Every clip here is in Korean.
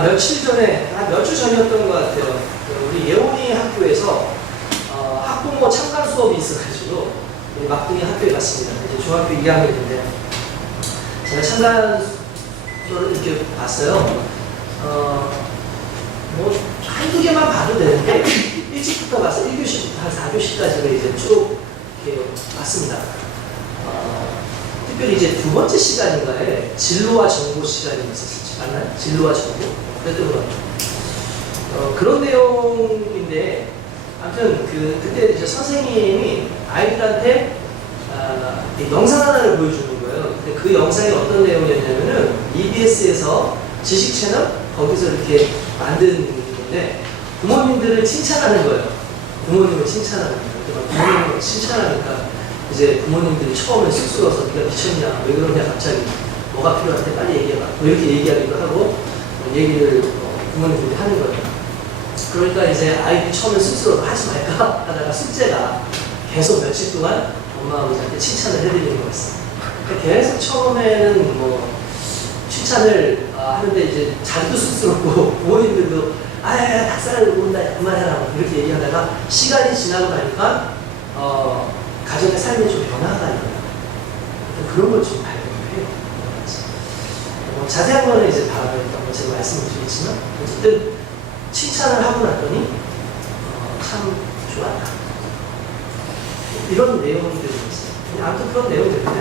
며칠 전에, 몇 주 전이었던 것 같아요. 우리 예원이 학교에서 학부모 참관 수업이 있어가지고 막둥이 학교에 갔습니다. 이제 중학교 2학년인데 제가 참관 수업을 이렇게 봤어요. 뭐 한두 개만 봐도 되는데 일찍부터 가서 1교시부터 한 4교시까지를 이제 쭉 이렇게 봤습니다. 특별히 이제 두 번째 시간인가에 진로와 정보 시간이 있었을지 맞나요? 진로와 정보? 그랬던 것 같아요. 그런 내용인데 아무튼 그때 이제 선생님이 아이들한테 영상 하나를 보여주는 거예요. 근데 그 영상이 어떤 내용이었냐면은 EBS에서 지식 채널 거기서 이렇게 만든 건데 부모님들을 칭찬하는 거예요. 부모님을 칭찬하는 거예요. 부모님을 칭찬하니까 이제 부모님들이 처음에 쑥스러워서 네가 미쳤냐, 왜 그러냐, 갑자기 뭐가 필요한데 빨리 얘기해봐, 뭐 이렇게 얘기하기도 하고 얘기를 부모님들이 하는 거예요. 그러니까 이제 아이들이 처음에 쑥스러워서 하지 말까 하다가 숙제가 계속 며칠 동안 엄마 아버지한테 칭찬을 해드리는 거였어요. 그러니까 계속 처음에는 뭐 칭찬을 하는데 이제 자기도 쑥스럽고 부모님들도 닭살을 모른다 그만해라 이렇게 얘기하다가 시간이 지나고 나니까 가정의 삶에 좀 변화가 일어나요. 그런 걸 좀 발견을 해요. 자세한 거는 이제 다음에 한번 제가 말씀을 드리겠지만 어쨌든 칭찬을 하고 났더니 참 좋았다. 이런 내용들이 있어요. 아무튼 그런 내용들인데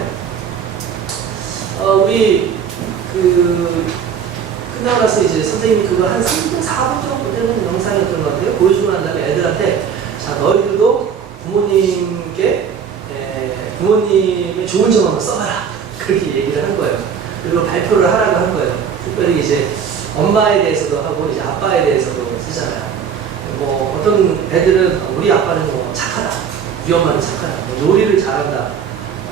우리 끝나고 나서 이제 선생님이 그거 한 3분, 4분 정도 되는 영상이었던 것 같아요. 보여주고 난 다음에 애들한테 자, 너희들도 부모님의 좋은 점을 써봐라. 그렇게 얘기를 한 거예요. 그리고 발표를 하라고 한 거예요. 특별히 이제 엄마에 대해서도 하고 이제 아빠에 대해서도 쓰잖아요. 뭐 어떤 애들은 우리 아빠는 뭐 착하다. 우리 엄마는 착하다. 뭐 요리를 잘한다.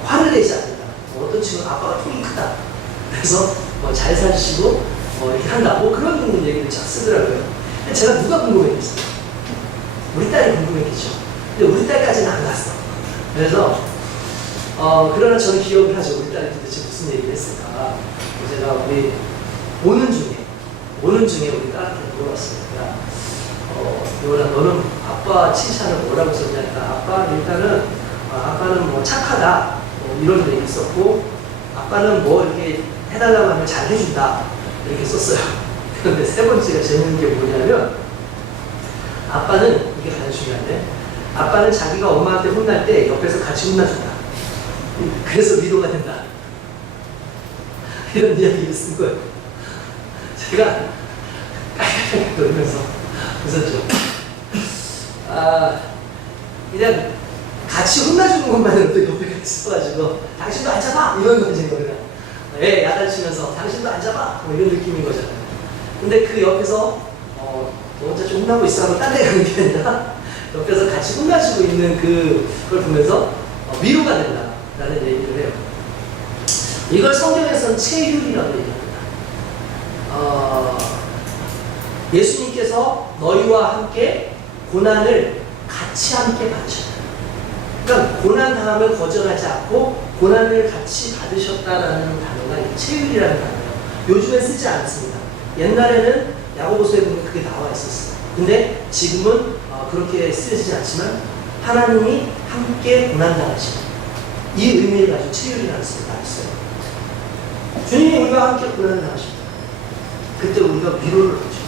화를 내지 않는다. 뭐 어떤 친구는 아빠가 통이 크다. 그래서 뭐 잘 사주시고 뭐 이렇게 한다. 뭐 그런 얘기를 쫙 쓰더라고요. 근데 제가 누가 궁금했겠어요? 우리 딸이 궁금했겠죠. 근데 우리 딸까지는 안 갔어. 그래서 그러나 저는 기억을 하죠. 우리 딸이 도대체 무슨 얘기를 했을까. 제가 우리 오는 중에 우리 딸한테 물어봤습니다. 요나 너는 아빠 칭찬을 뭐라고 썼냐니까 아빠는 뭐 착하다 뭐 이런 얘기 썼고 아빠는 뭐 이렇게 해달라고 하면 잘 해준다 이렇게 썼어요. 그런데 세 번째가 재밌는 게 뭐냐면 아빠는 이게 가장 중요한데 아빠는 자기가 엄마한테 혼날 때 옆에서 같이 혼나준다. 그래서 위로가 된다. 이런 이야기를 쓴 거예요. 제가 깔깔깔 놀면서 웃었죠. 그냥 같이 혼나주는 것만으로도 옆에 같이 있어가지고 당신도 앉아봐! 이런 거지 그냥. 야단치면서 당신도 앉아봐! 뭐 이런 느낌인 거잖아요. 근데 그 옆에서 너 혼자 좀 혼나고 있어 하고 딴 데 가는 게 아니라 옆에서 같이 혼나주고 있는 그걸 보면서 위로가 된다라는 얘기를 해요. 이걸 성경에서는 체휼이라고 얘기합니다. 예수님께서 너희와 함께 고난을 같이 함께 받으셨다. 그러니까 고난 당함을 거절하지 않고 고난을 같이 받으셨다라는 단어가 체휼이라는 단어예요. 요즘엔 쓰지 않습니다. 옛날에는 야고보서에 보면 그게 나와 있었어요. 근데 지금은 그렇게 쓰여지지 않지만 하나님이 함께 고난 당하시고 이 의미를 가지고 체휼이라는 쓰가 있어요. 주님이 우리와 함께 고난을 당하십니다. 그때 우리가 위로를 하죠.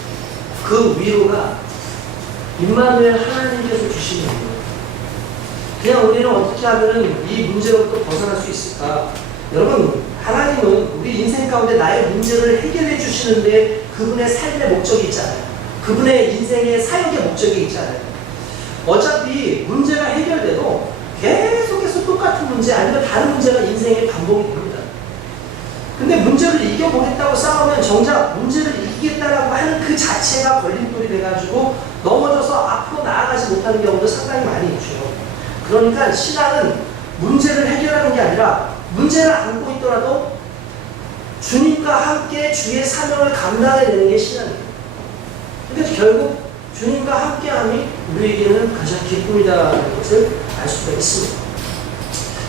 그 위로가 임마누엘 하나님께서 주시는 거예요. 그냥 우리는 어떻게 하면 이 문제로부터 벗어날 수 있을까? 여러분, 하나님은 우리 인생 가운데 나의 문제를 해결해 주시는데 그분의 삶의 목적이 있잖아요. 그분의 인생의 사역의 목적이 있잖아요. 어차피 문제가 해결돼도 계속해서 똑같은 문제 아니면 다른 문제가 인생의 반복이 됩니다. 근데 문제를 이겨보겠다고 싸우면 정작 문제를 이기겠다라고 하는 그 자체가 걸림돌이 돼가지고 넘어져서 앞으로 나아가지 못하는 경우도 상당히 많이 있죠. 그러니까 신앙은 문제를 해결하는 게 아니라 문제를 안고 있더라도 주님과 함께 주의 사명을 감당해내는 게 신앙이에요. 근데 결국 주님과 함께함이 우리에게는 가장 기쁨이다라는 것을 알 수가 있습니다.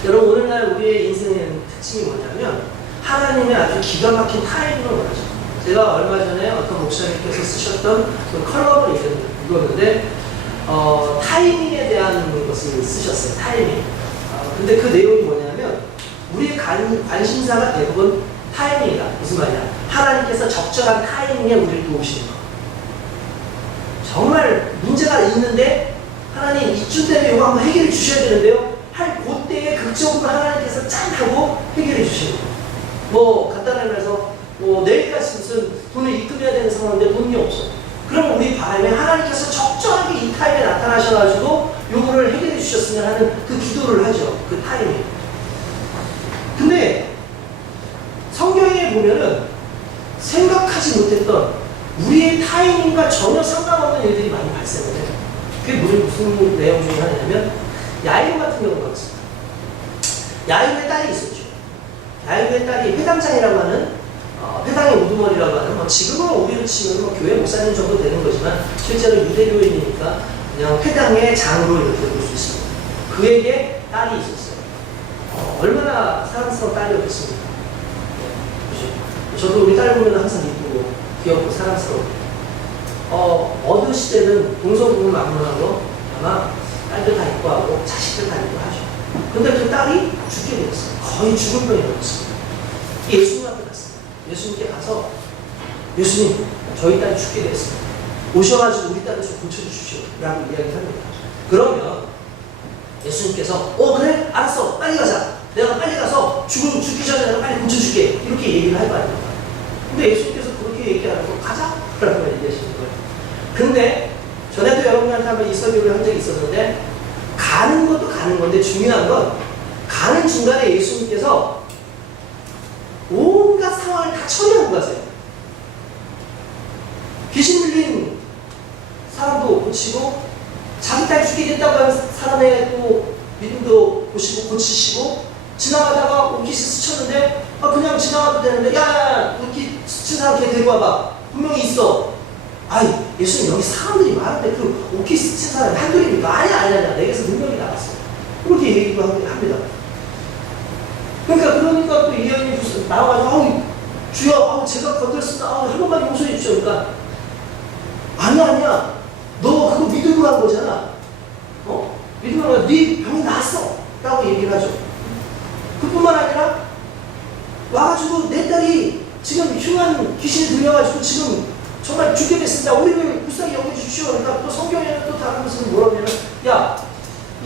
여러분, 오늘날 우리의 인생의 특징이 뭐냐면 하나님의 아주 기가 막힌 타이밍을 원하죠. 제가 얼마 전에 어떤 목사님께서 쓰셨던 그 컬럼을 읽었는데 타이밍에 대한 것을 쓰셨어요. 타이밍. 근데 그 내용이 뭐냐면 우리의 관심사가 대부분 타이밍이다. 무슨 말이야? 하나님께서 적절한 타이밍에 우리를 도우시는 거. 정말 문제가 있는데 하나님 이쯤 되면 이거 한번 해결해 주셔야 되는데요. 할 그때에 극적으로 하나님께서 짠 하고 해결해 주시는 거. 뭐 간단하게 말해서 내일까지 무슨 돈을 입금해야 되는 상황인데 돈이 없어. 그러면 우리 바람에 하나님께서 적절하게 이 타임에 나타나셔가지고 요거를 해결해 주셨으면 하는 그 기도를 하죠. 그 타이밍. 근데 성경에 보면은 생각하지 못했던 우리의 타이밍과 전혀 상관없는 일들이 많이 발생을 해요. 그게 무슨 내용 중에 하나냐면 야이로 같은 경우가 있습니다. 야이로의 딸이 있었죠. 야이로의 딸이 회당장이라고 하는 회당의 우두머리라고 하는 지금은 우리로 치면 교회 목사님 정도 되는 거지만 실제로 유대교인이니까 그냥 회당의 장으로 이렇게 볼 수 있습니다. 그에게 딸이 있었어요. 얼마나 사랑스러운 딸이었겠습니까? 그렇죠? 저도 우리 딸 보면 항상 이쁘고 귀엽고 사랑스러워. 어느 시대는 동서고금 막론하고 아마 딸도 다 이뻐하고 자식들 다 이뻐하죠. 근데 그 딸이 죽게 되었어요. 거의 죽을 병이 되었습니다. 예수님 앞에 갔어요. 예수님께 가서 예수님 저희 딸이 죽게 됐습니다. 오셔가지고 우리 딸을 좀 고쳐주십시오 라고 이야기를 합니다. 그러면 예수님께서 그래 알았어 빨리 가자. 내가 빨리 가서 죽기 전에 내가 빨리 고쳐줄게 이렇게 얘기를 할 거 아닙니까? 근데 예수님께서 그렇게 얘기 안 하고 가자 라고 얘기하시는 거예요. 근데 전에도 여러분한테 한번 이 설교를 한 적이 있었는데 가는 것도 가는 건데 중요한 건 가는 중간에 예수님께서 온갖 상황을 다 처리하고 가세요. 귀신 들린 사람도 고치고 자기 딸 죽게 됐다고 하는 사람의 또 믿음도 보시고 고치시고 지나가다가 오키스 스쳤는데 그냥 지나가도 되는데 야야야 오키 스친 사람 걔 데려와봐 분명히 있어. 아이 예수님 여기 사람들이 많은데 그 오키스 스친 사람이 한둘입니까? 아니야 내게서 능력이 나왔어. 그렇게 얘기도 합니다. 그러니까 또 이 여인이 나와가지고 주여 제가 건드렸습니다. 한 번만 용서해 주시오. 그러니까 아니야 너 그거 믿음으로 한 거잖아. 믿음으로 한 네 병이 나았어 라고 얘기를 하죠. 그뿐만 아니라 와가지고 내 딸이 지금 흉한 귀신이 들려가지고 지금 정말 죽게 됐습니다. 우리를 불쌍히 여겨주십시오. 그러니까 또 성경에는 또 다른 것은 뭐라고 하냐면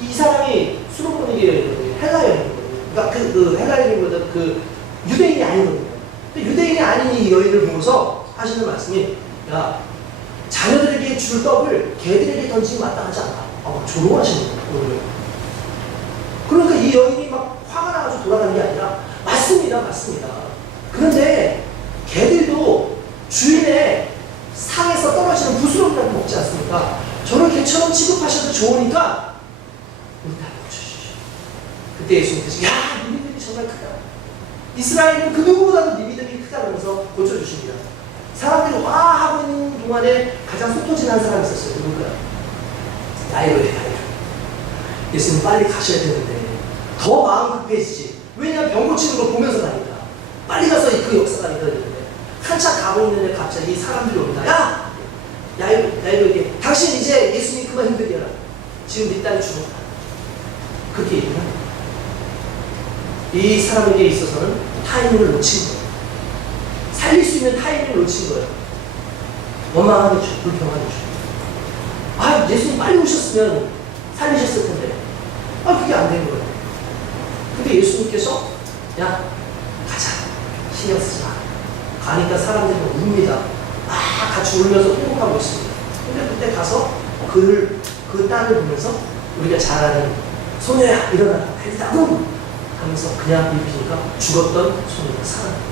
이 사람이 수로보니게 헬라여인이거든요. 그러니까 그 헬라여인보다 그 유대인이 아니거든요. 근데 유대인이 아닌 이 여인을 보고서 하시는 말씀이 자녀들에게 줄 떡을 개들에게 던지기 마땅하지 않아. 조롱하시는 거예요. 그러니까 이 여인이 막 화가 나가지고 돌아가는 게 아니라 맞습니다. 그런데 개들도 주인의 상에서 떨어지는 부스러기라도 먹지 않습니까? 저를 개처럼 취급하셔도 좋으니까 우리 딸을 고쳐주시오. 그때 예수님께서 네 믿음이 정말 크다. 이스라엘은 그 누구보다도 네 믿음이 크다면서 고쳐주십니다. 사람들이 와 하고 있는 동안에 가장 속 터진 사람이 있었어요. 누굴까요? 야이로예요. 예수님 빨리 가셔야 되는데 더 마음 급해지지. 왜냐하면 병 고치는 걸 보면서 가니까 빨리 가서 그 역사가 있어야 되는데 한참 가고 있는데 갑자기 사람들이 옵니다. 야이로에게 당신 이제 예수님 그만 힘들게 라 지금 네 딸이 죽었다. 그렇게 얘기를 합니다. 이 사람에게 있어서는 타이밍을 놓친 거예요. 살릴 수 있는 타이밍을 놓친 거예요. 원망하겠죠. 불평하겠죠. 예수님 빨리 오셨으면 살리셨을 텐데 그게 안 된 거예요. 근데 예수님께서 가자. 신경 쓰지 마. 가니까 사람들이 웁니다. 같이 울면서 통곡하고 있습니다. 근데 그때 가서 그 딸을 보면서 우리가 잘 아는 소녀야 일어나라 달리다고 하면서 그냥 일으키니까 죽었던 소녀가 살아납니다.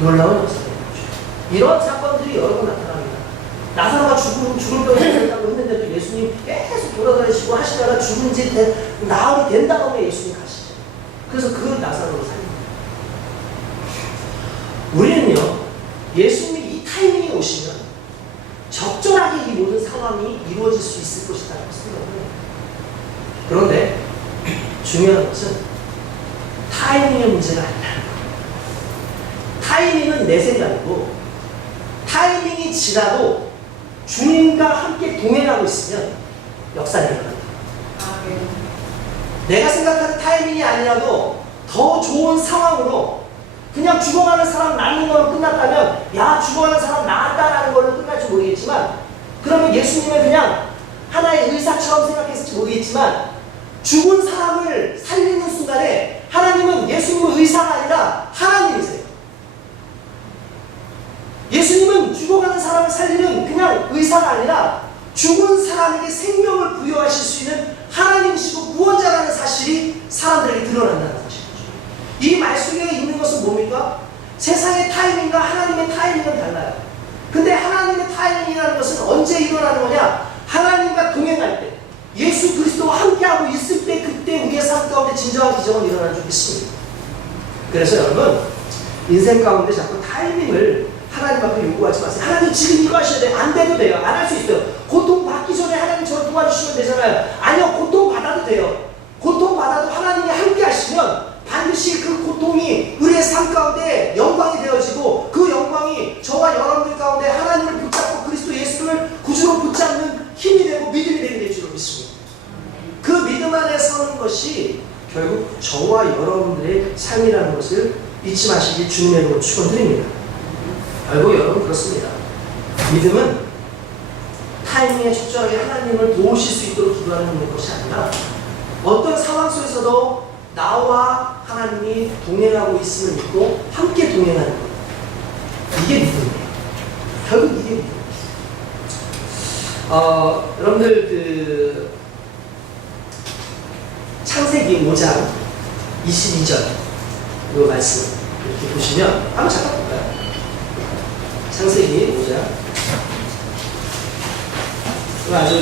놀라운 역사가 있는 거죠. 이런 사건들이 여러 번 나타납니다. 나사로가 죽을 병이 된다고 했는데도 예수님 계속 돌아다니시고 하시다가 죽은 지 나흘이 된 다음에 예수님 가시죠. 그래서 그 나사로를 살립니다. 우리는요, 예수님이 이 타이밍에 오시면 적절하게 이 모든 상황이 이루어질 수 있을 것이라고 생각합니다. 그런데 중요한 것은 타이밍의 문제가 아니라는 거예요. 타이밍은 내 생각이고 타이밍이 지나도 주님과 함께 동행하고 있으면 역사는 일어납니다. 내가 생각하는 타이밍이 아니라도 더 좋은 상황으로 그냥 죽어가는 사람 낳는 걸로 끝났다면 야 죽어가는 사람 낳았다라는 걸로 끝날지 모르겠지만 그러면 예수님은 그냥 하나의 의사처럼 생각했을지 모르겠지만 죽은 사람을 살리는 순간에 하나님은 예수님은 의사가 아니라 하나님이세요. 예수님은 죽어가는 사람을 살리는 그냥 의사가 아니라 죽은 사람에게 생명을 부여하실 수 있는 하나님이시고 구원자라는 사실이 사람들에게 드러난다는 것이죠. 이 말씀에 있는 것은 뭡니까? 세상의 타이밍과 하나님의 타이밍은 달라요. 근데 하나님의 타이밍이라는 것은 언제 일어나는 거냐? 하나님과 동행할 때, 예수 그리스도와 함께하고 있을 때 그때 우리의 삶 가운데 진정한 기적은 일어나는 줄 믿습니다. 그래서 여러분 인생 가운데 자꾸 타이밍을 하나님 앞에 요구하지 마세요. 하나님 지금 이거 하셔야 돼요. 안 돼도 돼요. 안 할 수 있어요. 고통 받기 전에 하나님 저를 도와주시면 되잖아요. 아니요. 고통 받아도 돼요. 고통 받아도 하나님이 함께 하시면 반드시 그 고통이 우리의 삶 가운데 영광이 되어지고 그 영광이 저와 여러분들 가운데 하나님을 붙잡고 그리스도 예수를 구주로 붙잡는 힘이 되고 믿음이 되게 될 줄로 믿습니다. 그 믿음 안에 서는 것이 결국 저와 여러분들의 삶이라는 것을 잊지 마시기 주님의 이름으로 축원드립니다. 결국 여러분 그렇습니다. 믿음은 타이밍에 적절하게 하나님을 도우실 수 있도록 기도하는 것이 아니라 어떤 상황 속에서도 나와 하나님이 동행하고 있음을 믿고 함께 동행하는 것. 이게 믿음이에요. 결국 이게 믿음이에요. 여러분들 그 창세기 5장 22절 이 말씀 이렇게 보시면 한번 잠깐 볼까요? 창세기 5장 이거 아주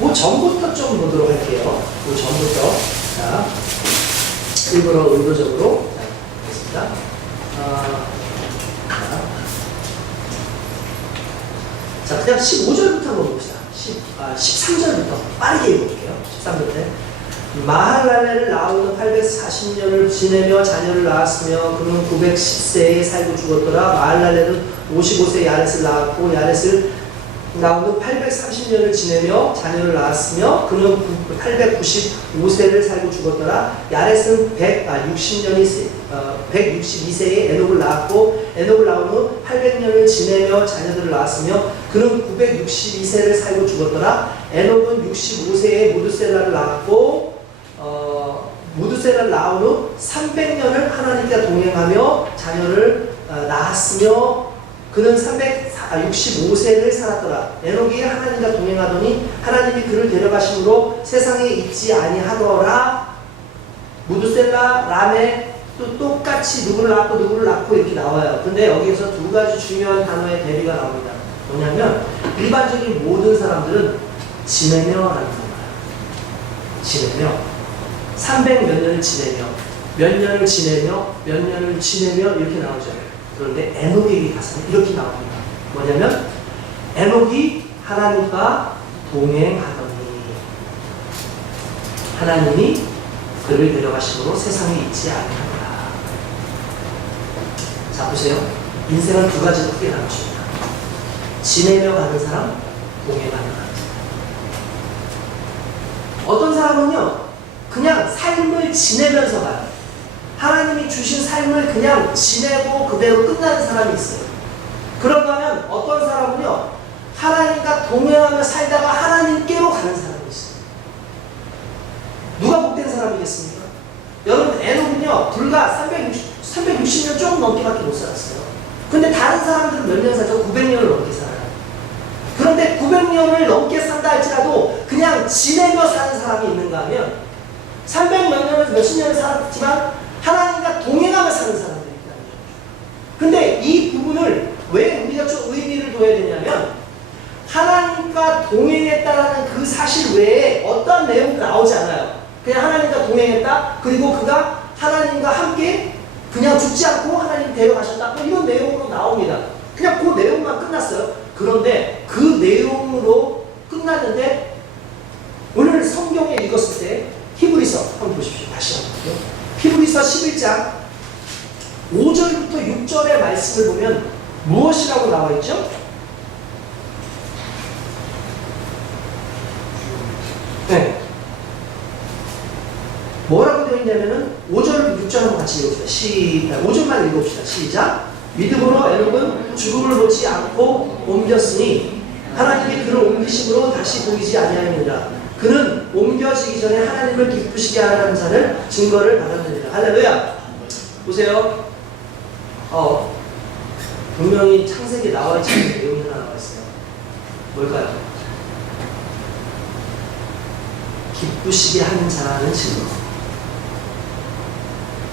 그 전부터 좀 보도록 할게요. 그 전부터 자 일부러 의도적으로 자 보겠습니다. 자 그냥 15절부터 한번 봅시다. 13절부터 빠르게 읽어볼게요. 13절에 마할랄레를 낳으며 840년을 지내며 자녀를 낳았으며 그는 910세에 살고 죽었더라. 마할랄레는 55세에 야렛을 낳았고 야렛을 낳은 후 830년을 지내며 자녀를 낳았으며 그는 895세를 살고 죽었더라. 야렛은 162세에 에녹을 낳았고 에녹을 낳은 후 800년을 지내며 자녀들을 낳았으며 그는 962세를 살고 죽었더라. 에녹은 65세에 무드셀라를 낳았고 무드셀라를 낳은 후 300년을 하나님과 동행하며 자녀를 낳았으며 그는 365세를 살았더라. 에녹이 하나님과 동행하더니 하나님이 그를 데려가심으로 세상에 있지 아니하더라. 무드셀라, 람에 또 똑같이 누구를 낳고 이렇게 나와요. 근데 여기에서 두 가지 중요한 단어의 대비가 나옵니다. 뭐냐면 일반적인 모든 사람들은 지내며라는 거예요. 지내며 300 몇 년을 지내며 몇 년을 지내며 몇 년을 지내며 이렇게 나오죠. 그런데 에녹에게 가서는 이렇게 나옵니다. 뭐냐면 에녹이 하나님과 동행하더니 하나님이 그를 데려가심으로 세상에 있지 아니하더라. 자 보세요. 인생은 두 가지로 크게 나눠집니다. 지내며 가는 사람, 동행하며 가는 사람. 어떤 사람은요 그냥 삶을 지내면서 가요. 하나님이 주신 삶을 그냥 지내고 그대로 끝나는 사람이 있어요. 그런가 하면 어떤 사람은요 하나님과 동행하며 살다가 하나님께로 가는 사람이 있어요. 누가 복된 사람이겠습니까? 여러분 에녹은요 불과 360년 조금 넘게밖에 못 살았어요. 근데 다른 사람들은 몇 년 살죠? 900년을 넘게 살아요. 그런데 900년을 넘게 산다 할지라도 그냥 지내며 사는 사람이 있는가 하면 300 몇 년을 몇십 년을 살았지만 하나님과 동행하며 사는 사람들이 있다는 거죠. 근데 이 부분을 왜 우리가 좀 의미를 둬야 되냐면 하나님과 동행했다라는 그 사실 외에 어떤 내용도 나오지 않아요. 그냥 하나님과 동행했다. 그리고 그가 하나님과 함께 그냥 죽지 않고 하나님 데려가셨다. 뭐 이런 내용으로 나옵니다. 그냥 그 내용만 끝났어요. 그 그런데 그 내용으로 끝났는데 오늘 성경에 읽었을 때 히브리서 한번 보십시오. 다시 한번 볼게요. 히브리서 11장 5절부터 6절의 말씀을 보면 무엇이라고 나와 있죠? 네. 뭐라고 되어 있냐면은 5절, 6절 한번 같이 읽읍시다. 시작. 5절만 읽읍시다. 시작. 믿음으로 에녹은 죽음을 보지 않고 옮겼으니 하나님이 그를 옮기심으로 다시 보이지 아니하니라. 그는 옮겨지기 전에 하나님을 기쁘시게 하라는 자를 증거를 받았느니라. 할렐루야. 보세요. 분명히 창세기에 나와 있지 않은 내용이 하나 나와 있어요. 뭘까요? 기쁘시게 하는 자라는 증거.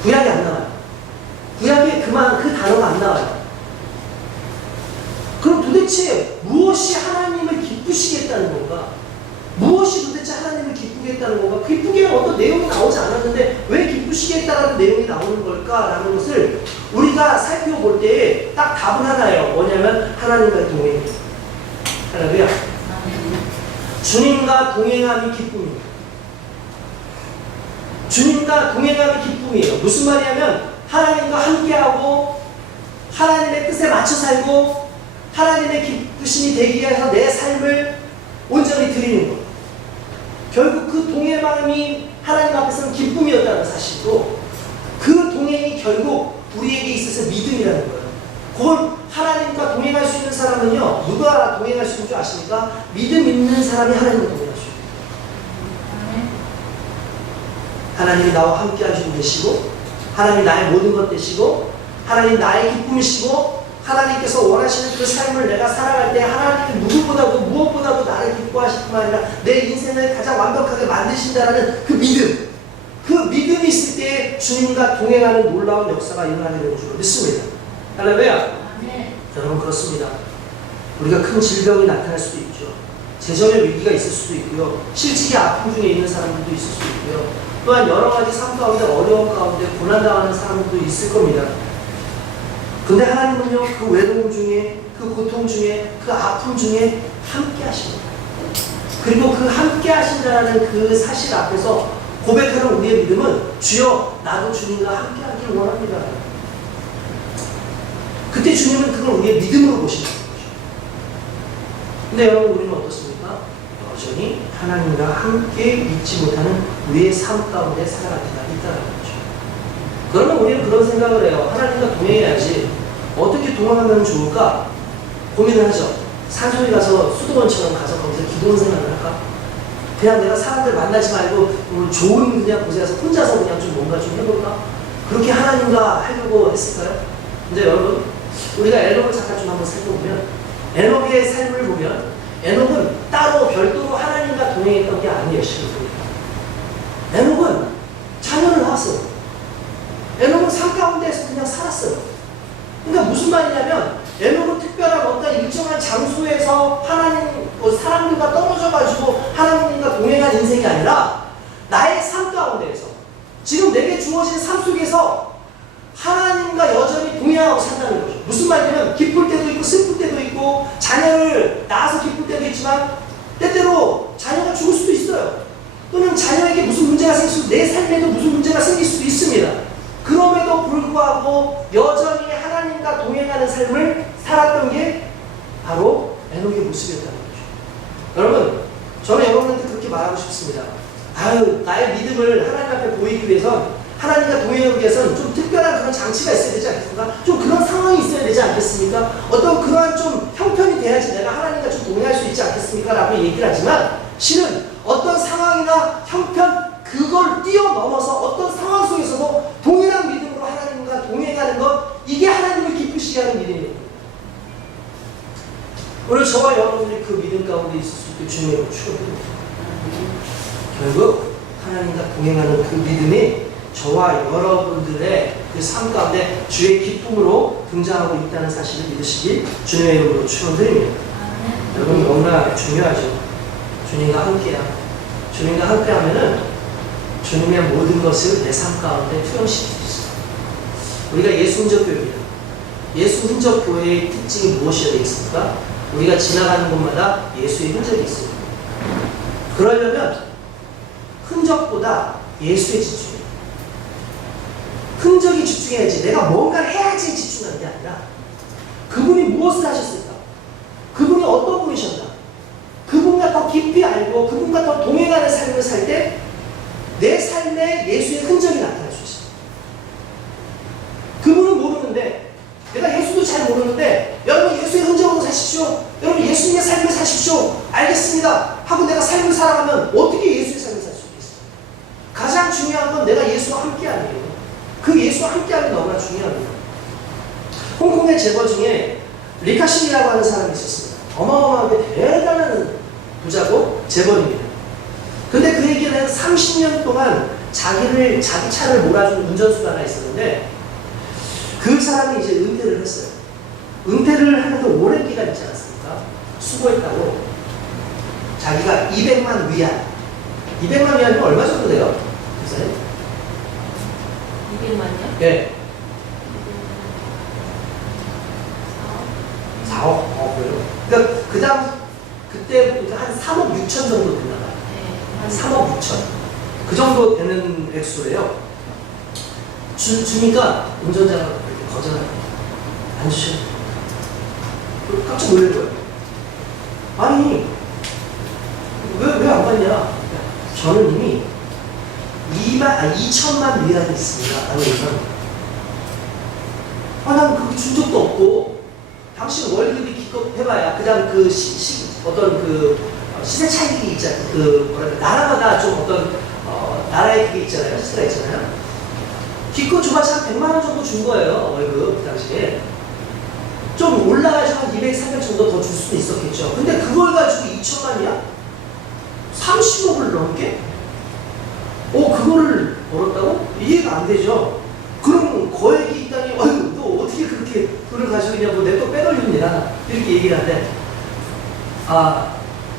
구약이 안 나와요. 구약에 그 단어가 안 나와요. 그럼 도대체 무엇이 하나님을 기쁘시게 했다는 건가? 무엇이 도대체 하나님을 기쁘게 했다는 건가? 기쁘게 하는 어떤 내용이 나오지 않았는데 왜 기쁘시게 했다는 내용이 나오는 걸까라는 것을 우리가 살펴볼 때 딱 답은 하나예요. 뭐냐면 하나님과의 동행입니다. 할렐루야. 주님과 동행함이 기쁨입니다. 주님과 동행함이 기쁨이에요. 무슨 말이냐면 하나님과 함께하고 하나님의 뜻에 맞춰 살고 하나님의 기쁘심이 되기 위해서 내 삶을 온전히 드리는 것. 결국 그 동행 마음이 하나님 앞에서는 기쁨이었다는 사실이고 그 동행이 결국 우리에게 있어서 믿음이라는 거예요. 그걸 하나님과 동행할 수 있는 사람은요. 누가 동행할 수 있는 줄 아십니까? 믿음 있는 사람이 하나님과 동행할 수 있어요. 하나님이 나와 함께 하시고 계시고 하나님이 나의 모든 것 되시고 하나님 나의 기쁨이시고 하나님께서 원하시는 그 삶을 내가 살아갈 때 하나님이 누구보다도 무엇보다도 나를 기뻐하실 뿐만 아니라 내 인생을 가장 완벽하게 만드신다라는 그 믿음, 그 믿음이 있을 때 주님과 동행하는 놀라운 역사가 일어나게 되는 줄 믿습니다. 할렐루야. 네. 여러분 그렇습니다. 우리가 큰 질병이 나타날 수도 있죠. 재정의 위기가 있을 수도 있고요. 실직의 아픔 중에 있는 사람들도 있을 수도 있고요. 또한 여러 가지 삶 가운데 어려움 가운데 고난당하는 사람들도 있을 겁니다. 근데 하나님은요, 그 외로움 중에, 그 고통 중에, 그 아픔 중에 함께 하십니다. 그리고 그 함께 하신다는 그 사실 앞에서 고백하는 우리의 믿음은 주여, 나도 주님과 함께 하길 원합니다. 그때 주님은 그걸 우리의 믿음으로 보시는 거죠. 근데 여러분, 우리는 어떻습니까? 여전히 하나님과 함께 믿지 못하는 우리의 삶 가운데 살아갈 때가 있다는 거죠. 그러면 우리는 그런 생각을 해요. 하나님과 동행해야지. 어떻게 동행하면 좋을까? 고민을 하죠. 산소에 가서 수도원처럼 가서 거기서 기도원 생활을 할까? 그냥 내가 사람들 만나지 말고 좋은 그냥 곳에 가서 혼자서 그냥 좀 뭔가 좀 해볼까? 그렇게 하나님과 하려고 했을까요? 근데 여러분, 우리가 에녹을 잠깐 좀 한번 살펴보면 에녹의 삶을 보면 에녹은 따로 별도로 하나님과 동행했던 게 아니에요. 에녹은 자녀를 낳았어요. 에녹은 삶 가운데에서 그냥 살았어요. 그러니까 무슨 말이냐면 에녹은 특별한 어떤 일정한 장소에서 하나님 사람들과 떨어져가지고 하나님과 동행한 인생이 아니라 나의 삶 가운데에서 지금 내게 주어진 삶 속에서 하나님과 여전히 동행하고 산다는 거죠. 무슨 말이냐면 기쁠 때도 있고 슬플 때도 있고 자녀를 낳아서 기쁠 때도 있지만 때때로 자녀가 죽을 수도 있어요. 또는 자녀에게 무슨 문제가 생길 수도, 내 삶에도 무슨 문제가 생길 수도 있습니다. 그럼에도 불구하고 여전히 하나님과 동행하는 삶을 살았던 게 바로 에녹의 모습이었다는 거죠. 여러분, 저는 여러분한테 그렇게 말하고 싶습니다. 나의 믿음을 하나님 앞에 보이기 위해선, 하나님과 동행하기 위해서는 좀 특별한 그런 장치가 있어야 되지 않겠습니까? 좀 그런 상황이 있어야 되지 않겠습니까? 어떤 그러한 좀 형편이 돼야지 내가 하나님과 좀 동행할 수 있지 않겠습니까? 라고 얘기를 하지만 실은 어떤 상황이나 형편 그걸 뛰어넘어서 어떤 상황 속에서도 동일한 믿음으로 하나님과 동행하는 것, 이게 하나님을 기쁘시게 하는 믿음입니다. 오늘 저와 여러분들이 그 믿음 가운데 있을 수 있게 주님으로 축원드립니다. 결국 하나님과 동행하는 그 믿음이 저와 여러분들의 그 삶 가운데 주의 기쁨으로 등장하고 있다는 사실을 믿으시길 주님의 이름으로 축원드립니다. 여러분 너무나 중요하죠. 주님과 함께야. 주님과 함께하면은 주님의 모든 것을 내 삶 가운데 투영시킬 수 있어요. 우리가 예수 흔적 교회입니다. 예수 흔적 교회의 특징이 무엇이어야 되겠습니까? 우리가 지나가는 곳마다 예수의 흔적이 있습니다. 그러려면 흔적보다 예수에 집중해요. 흔적이 집중해야지 내가 뭔가를 해야지 집중하는 게 아니라 그분이 무엇을 하셨을까? 그분이 어떤 분이셨나? 그분과 더 깊이 알고 그분과 더 동행하는 삶을 살 때 내 삶에 예수의 흔적이 나타날 수 있어요. 그분은 모르는데 내가 예수도 잘 모르는데 여러분 예수의 흔적으로 사십시오. 여러분 예수님의 삶을 사십시오. 알겠습니다. 하고 내가 삶을 살아가면 어떻게 예수의 삶을 살 수 있겠어요? 가장 중요한 건 내가 예수와 함께하는 거예요. 그 예수와 함께하는 게 너무나 중요합니다. 홍콩의 재벌 중에 리카신이라고 하는 사람이 있었습니다. 어마어마하게 대단한 부자고 재벌입니다. 근데 그 얘기는 30년 동안 자기 차를 몰아준 운전수가 하나 있었는데 그 사람이 이제 은퇴를 했어요. 은퇴를 하는데 오랜 기간 있지 않았습니까? 수고했다고 자기가 200만 위안 200만 위안이면 얼마 정도 돼요? 선생님? 200만이요? 네. 4억? 그래요? 그러니까 그 다음 그때 한 3억 6천 정도 됐나 봐요. 한 3억 6천. 그 정도 되는 액수래요. 주니까 운전자가 그렇게 거절하는 거예요. 안 주셔. 깜짝 놀란 거예요. 아니, 왜 안 받냐? 저는 이미 2천만 위안이 있습니다. 라고 얘기하는 거예요. 난 그거 준 적도 없고, 당신 월급이 기껏 해봐야, 그 다음 어떤 시세 차익이 있잖아요. 나라마다 좀 어떤, 나라의 그게 있잖아요. 시세가 있잖아요. 기껏 줘봤자 한 100만 원 정도 준 거예요. 월급, 그 당시에. 좀 올라가지고 한 200, 300 정도 더 줄 수도 있었겠죠. 근데 그걸 가지고 2천만이야? 30억을 넘게? 그거를 벌었다고? 이해가 안 되죠. 그럼 거액이 있다니, 너 어떻게 그렇게 돈을 가지고 있냐고 내 또 빼돌립니다. 이렇게 얘기를 하는데,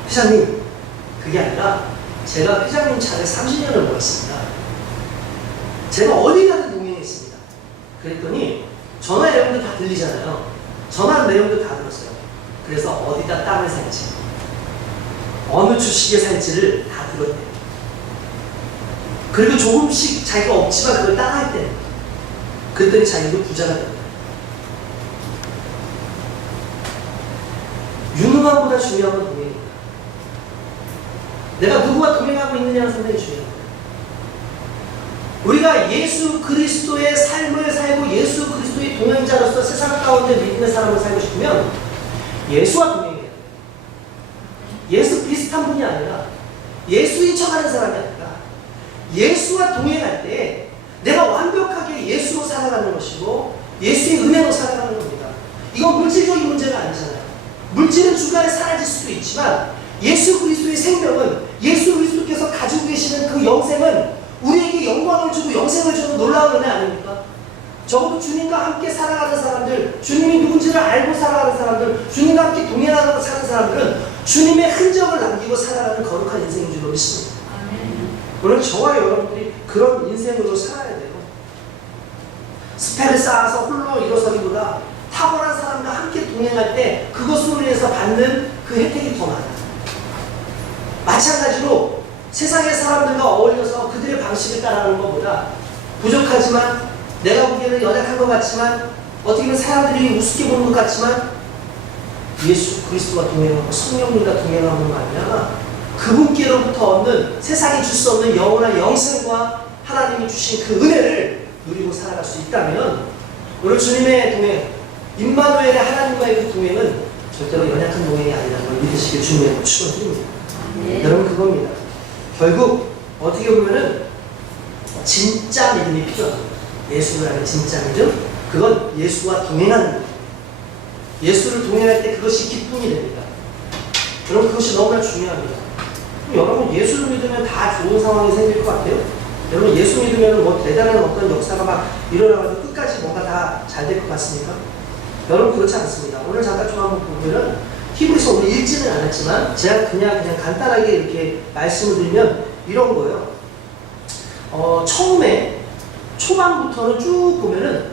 회장님, 그게 아니라 제가 회장님 차를 30년을 몰았습니다. 제가 어디 가든 동행했습니다. 그랬더니 전화 내용도 다 들리잖아요. 전화 내용도 다 들었어요. 그래서 어디다 땅을 살지, 어느 주식에 살지를 다 들었대요. 그리고 조금씩 자기가 없지만 그걸 따라했대요. 그랬더니 자기도 부자가 됩니다. 유능함보다 중요한 건 동행입니다. 내가 누구와 동행하고 있느냐는 상당히 중요합니다. 우리가 예수 그리스도의 삶을 살고 예수 그리스도의 동행자로서 세상 가운데 믿음의 사람을 살고 싶으면 예수와 동행해야 돼요. 예수 비슷한 분이 아니라 예수인 척하는 사람이 아니라 예수와 동행할 때 내가 완벽하게 예수로 살아가는 것이고 예수의 은혜로 살아가는 겁니다. 이건 물질적인 문제가 아니잖아요. 물질은 중간에 사라질 수도 있지만 예수 그리스도의 생명은, 예수 그리스도께서 가지고 계시는 그 영생은 우리에게 영광을 주고 영생을 주는 놀라운 은혜 아닙니까? 적어도 주님과 함께 살아가는 사람들, 주님이 누군지를 알고 살아가는 사람들, 주님과 함께 동행하고 사는 사람들은 주님의 흔적을 남기고 살아가는 거룩한 인생인 줄 믿습니다. 오늘 저와 여러분들이 그런 인생으로 살아야 돼요. 스펠을 쌓아서 홀로 일어서기보다 탁월한 사람과 함께 동행할 때 그것으로 인해서 받는 그 혜택이 더 많아요. 마찬가지로 세상의 사람들과 어울려서 그들의 방식을 따라하는 것보다 부족하지만 내가 보기에는 연약한 것 같지만 어떻게 보면 사람들이 우습게 보는 것 같지만 예수 그리스도와 동행하고 성령님과 동행하는 거 아니야. 그분께로부터 얻는 세상이 줄 수 없는 영원한 영생과 하나님이 주신 그 은혜를 누리고 살아갈 수 있다면 오늘 주님의 동행, 임마누엘의 하나님과의 그 동행은 절대로 연약한 동행이 아니라는 걸 믿으시길 주님의 축원드립니다. 여러분 그겁니다. 결국 어떻게 보면은 진짜 믿음이 필요합니다. 예수를 하는 진짜 믿음, 그건 예수와 동행하는 거예요. 예수를 동행할 때 그것이 기쁨이 됩니다. 여러분 그것이 너무나 중요합니다. 여러분 예수를 믿으면 다 좋은 상황이 생길 것 같아요? 여러분 예수 믿으면 뭐 대단한 어떤 역사가 막 일어나가지고 끝까지 뭔가 다 잘 될 것 같습니까? 여러분 그렇지 않습니다. 오늘 잠깐 좀 한번 보면은 히브리서 오늘 읽지는 않았지만 제가 그냥 간단하게 이렇게 말씀을 드리면 이런 거예요. 처음에 초반부터는 쭉 보면은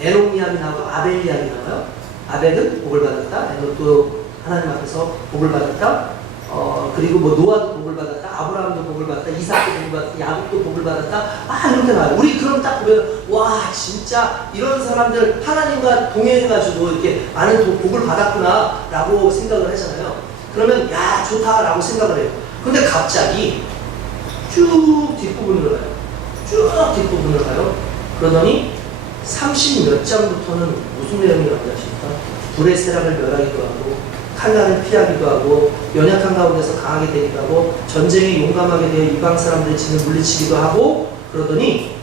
에녹 이야기 나오고 아벨 이야기 나와요. 아벨은 복을 받았다. 에녹도 하나님 앞에서 복을 받았다. 그리고 뭐 노아도 복을 받았다. 아브라함도 복을 받았다. 이삭도 복을 받았다. 야곱도 복을 받았다. 이렇게 나와요. 우리 그럼 딱 보면 와 진짜 이런 사람들 하나님과 동행해가지고 이렇게 많은 복을 받았구나라고 생각을 하잖아요. 그러면 야 좋다라고 생각을 해요. 근데 갑자기 쭉 뒷부분으로 가요. 쭉 뒷부분으로 가요. 그러더니 30몇 장부터는 무슨 내용이라고 하십니까? 불의 세락을 멸하기도 하고 칼날을 피하기도 하고 연약한 가운데서 강하게 되기도 하고 전쟁에 용감하게 되어 이방 사람들의 진을 물리치기도 하고 그러더니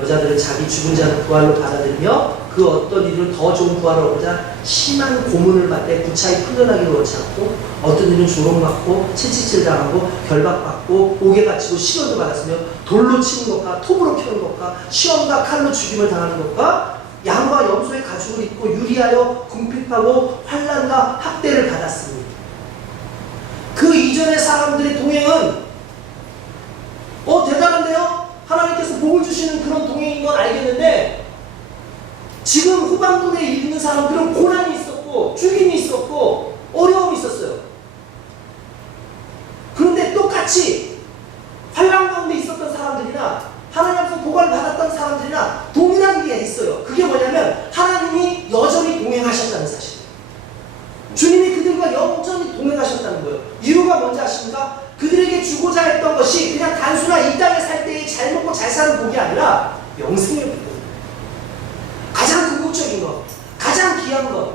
여자들은 자기 죽은 자를 부활로 받아들이며 그 어떤 일을 더 좋은 부활을 얻고자 심한 고문을 받되 구차히 풀려나기를 원치 않고 어떤 일은 조롱받고 채찍질 당하고 결박받고 옥에 갇히고 시련도 받았으며 돌로 치는 것과 톱으로 켜는 것과 시험과 칼로 죽임을 당하는 것과 양과 염소의 가죽을 입고 유리하여 궁핍하고 환난과 학대를 받았습니다. 그 이전의 사람들의 동행은 대단한데요? 하나님께서 복을 주시는 그런 동행인 건 알겠는데 지금 후반부에 있는 사람들은 고난이 있었고 죽임이 있었고 어려움이 있었어요. 그런데 똑같이 환난 가운데 있었던 사람들이나 하나님 앞에서 복을 받았던 사람들이나 동일한 게 있어요. 그게 뭐냐면 하나님이 여전히 동행하셨다는 사실이에요. 주님이 그들과 영원히 동행하셨다는 거예요. 이유가 뭔지 아십니까? 그들에게 주고자 했던 것이 그냥 단순한 이 땅에 살 때의 잘 먹고 잘 사는 복이 아니라 영생의 복이에요. 가장 궁극적인 것, 가장 귀한 것.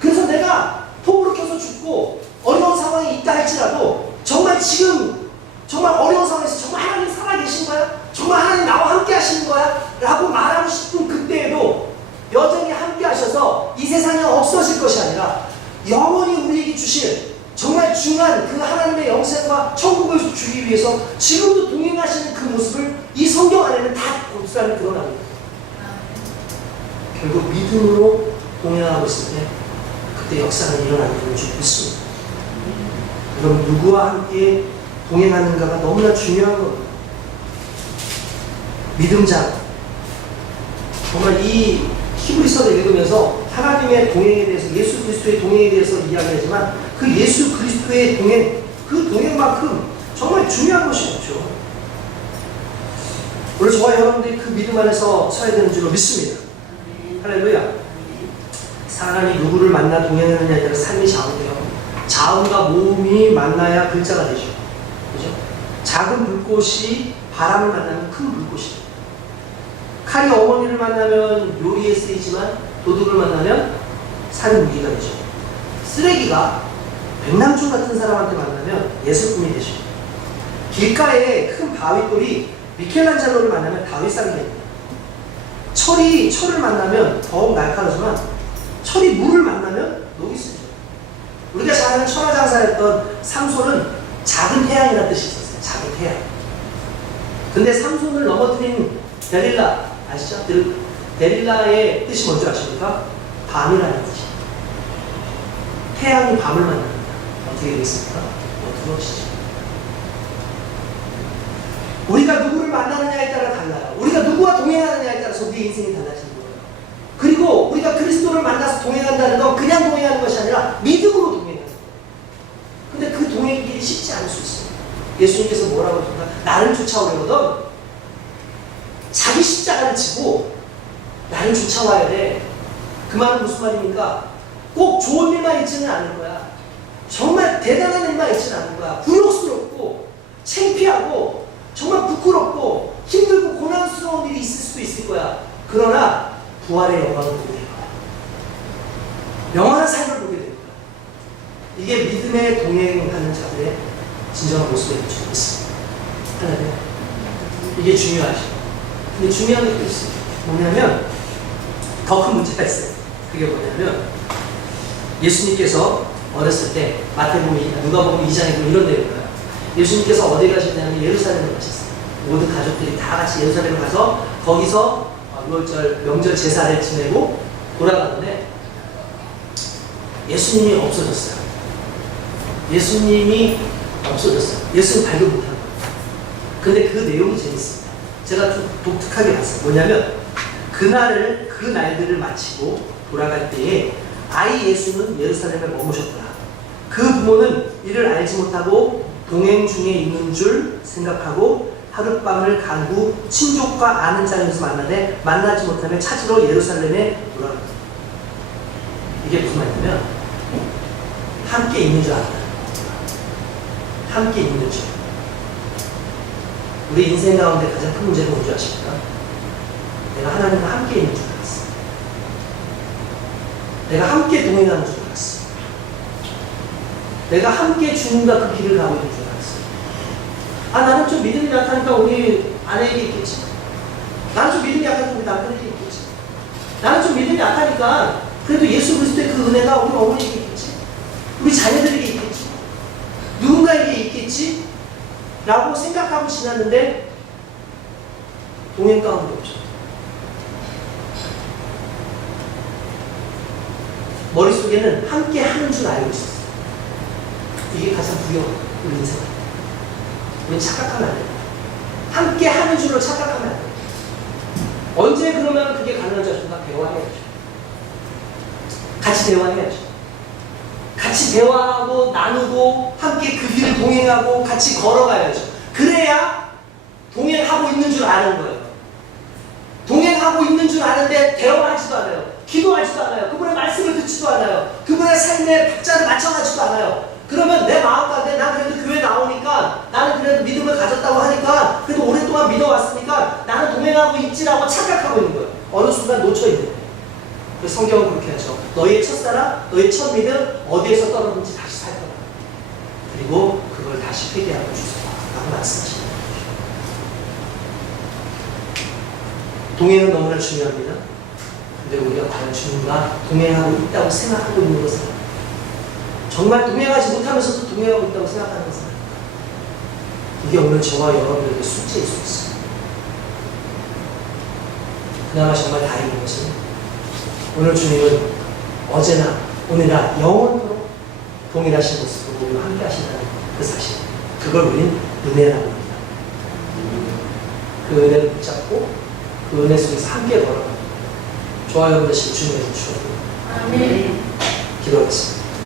그래서 내가 톱으로 켜서 죽고 어려운 상황이 있다 할지라도 정말 지금 정말 어려운 상황에서 정말 하나님 살아계신 거야? 정말 하나님 나와 함께 하시는 거야? 라고 말하고 싶은 그때에도 여전히 함께 하셔서 이 세상에 없어질 것이 아니라 영원히 우리에게 주실 정말 중요한 그 하나님의 영생과 천국을 주기 위해서 지금도 동행하시는 그 모습을 이 성경 안에는 다 고스란히 드러납니다. 결국 믿음으로 동행하고 있을 때 그때 역사는 일어나는 줄 믿습니다. 그럼 누구와 함께 동행하는가가 너무나 중요한 겁니다. 믿음장. 정말 이 히브리서를 읽으면서 하나님의 동행에 대해서 예수 그리스도의 동행에 대해서 이야기하지만 그 예수 그리스도의 동행, 그 동행만큼 정말 중요한 것이 없죠. 오늘 저와 여러분들이 그 믿음 안에서 서야 되는 줄로 믿습니다. 할렐루야. 사람이 누구를 만나 동행하느냐에 따라 삶이 좌우돼요. 자음과 모음이 만나야 글자가 되죠. 그죠? 작은 불꽃이 바람을 만나면 큰 불꽃이에요. 칼이 어머니를 만나면 요리에 쓰이지만 도둑을 만나면 살인무기가 되죠. 쓰레기가 백남충 같은 사람한테 만나면 예술품이 되죠. 길가에 큰 바위돌이 미켈란젤로를 만나면 다윗상이 됩니다. 철이 철을 만나면 더욱 날카로우지만 철이 물을 만나면 녹이 쓰죠. 우리가 잘 아는 천하장사였던 삼손은 작은 태양이라는 뜻이 있었어요. 작은 태양. 근데 삼손을 넘어뜨린 데릴라 아시죠? 데릴라의 뜻이 뭔지 아십니까? 밤이라는 뜻이에요. 태양이 밤을 만납니다. 어떻게 되겠습니까? 어떻게 하시죠? 우리가 누구를 만나느냐에 따라 달라요. 우리가 누구와 동행하느냐에 따라서 우리의 인생이 달라지는 거예요. 그리고 우리가 그리스도를 만나서 동행한다는 건 그냥 동행하는 것이 아니라 믿음으로 동행하는 거예요. 근데 그 동행 길이 쉽지 않을 수 있어요. 예수님께서 뭐라고 하십니까? 나를 쫓아오려거든 자기 십자가를 지고 나를 쫓아와야 돼. 그 말은 무슨 말입니까? 꼭 좋은 일만 있지는 않을 거야. 정말 대단한 일만 있지는 않을 거야. 굴욕스럽고 창피하고 정말 부끄럽고 힘들고 고난스러운 일이 있을 수도 있을 거야. 그러나 부활의 영광을 보게 될 거야. 영원한 삶을 보게 될 거야. 이게 믿음의 동행하는 자들의 진정한 모습의 모습이 있습니다. 하나님, 이게 중요하죠. 근데 중요한 것도 있어요. 뭐냐면 더 큰 문제가 있어요. 그게 뭐냐면 예수님께서 어렸을 때 마태복음, 누가복음 2장에 보면 이런 내용이에요. 예수님께서 어디 가셨냐면 예루살렘에 가셨어요. 모든 가족들이 다 같이 예루살렘에 가서 거기서 명절 제사를 지내고 돌아가는데 예수님이 없어졌어요. 예수님이 없어졌어요. 예수님 발견 못한 거예요. 근데 그 내용이 재밌습니다. 제가 좀 독특하게 봤어요. 뭐냐면 그 날들을 마치고 돌아갈 때에 아이 예수는 예루살렘에 머무셨구나. 그 부모는 이를 알지 못하고 동행 중에 있는 줄 생각하고 하룻밤을 간 후 친족과 아는 자에서 만나되 만나지 못하며 찾으러 예루살렘에 돌아갔다. 이게 무슨 말이냐면 함께 있는 줄 알았다. 함께 있는 줄. 우리 인생 가운데 가장 큰 문제는 뭔지 아십니까? 내가 하나님과 함께 있는 줄 알았어. 내가 함께 동행하는 줄 알았어. 내가 함께 주님과 그 길을 가고 있는 줄 알았어. 나는 좀 믿음이 약하니까 우리 아내에게 있겠지. 나는 좀 믿음이 약하니까 우리 남편에게 있겠지. 나는 좀 믿음이 약하니까 그래도 예수 그리스도의 그 은혜가 우리 어머니에게 있겠지. 우리 자녀들에게 있겠지. 누군가에게 있겠지. 라고 생각하고 지났는데 동행 가운데 없죠. 머릿속에는 함께 하는 줄 알고 있었어. 이게 가장 두려워, 우리 인생. 우리 착각하면 안 돼. 함께 하는 줄로 착각하면 안 돼. 언제 그러면 그게 가능한지 아십니까? 대화해야죠. 같이 대화해야죠. 같이 대화하고 나누고 함께 그 길을 동행하고 같이 걸어가야죠. 그래야 동행하고 있는 줄 아는 거예요. 동행하고 있는 줄 아는데 대화하지도 않아요. 기도하지도 않아요. 그분의 말씀을 듣지도 않아요. 그분의 삶의 박자를 맞춰가지도 않아요. 그러면 내 마음 가운데 난 그래도 교회 나오니까 나는 그래도 믿음을 가졌다고 하니까 그래도 오랫동안 믿어왔으니까 나는 동행하고 있지라고 착각하고 있는 거예요. 어느 순간 놓쳐있는 거예요. 그래서 성경은 그렇게 하죠. 너희의 첫사랑, 너희의 첫 믿음 어디에서 떨어졌는지 다시 살펴라. 그리고 그걸 다시 회개하고 주소라 라고 말씀하시는 거예요. 동행은 너무나 중요합니다. 근데 우리가 과연 주님과 동행하고 있다고 생각하고 있는 것은 정말 동행하지 못하면서도 동행하고 있다고 생각하는 것은 이게 오늘 저와 여러분들에게 숙제일 수 있어요. 그나마 정말 다행인 것은 오늘 주님은 어제나 오늘날 영원토록 동일하신 모습으로 우리와 함께 하신다는 그 사실, 그걸 우리는 은혜라고 합니다. 그 은혜를 붙잡고 그 은혜 속에서 함께 걸어가는 저와 여러분 되시고 주님의 축복을 기도하겠습니다.